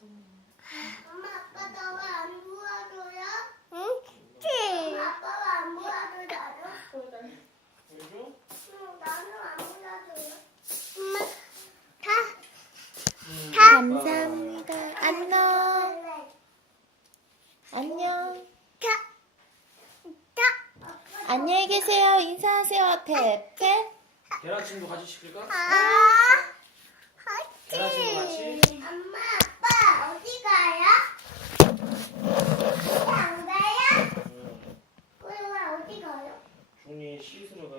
엄마 아빠 나 왜 안 도와줘요? 응? 엄마 아빠 왜 안 도와줘요? 보여줘? 응, 나는 안 도와줘요. 엄마 응, 감사합니다. 안녕. 안녕. 안녕히 계세요. 인사하세요. 태태. 계란찜도 같이 시킬까? 아, 계란찜도 같이? 엄마 아빠 어디 가요? 어디 안 가요? 응. 왜 어디 가요? 준이 씻으러 가.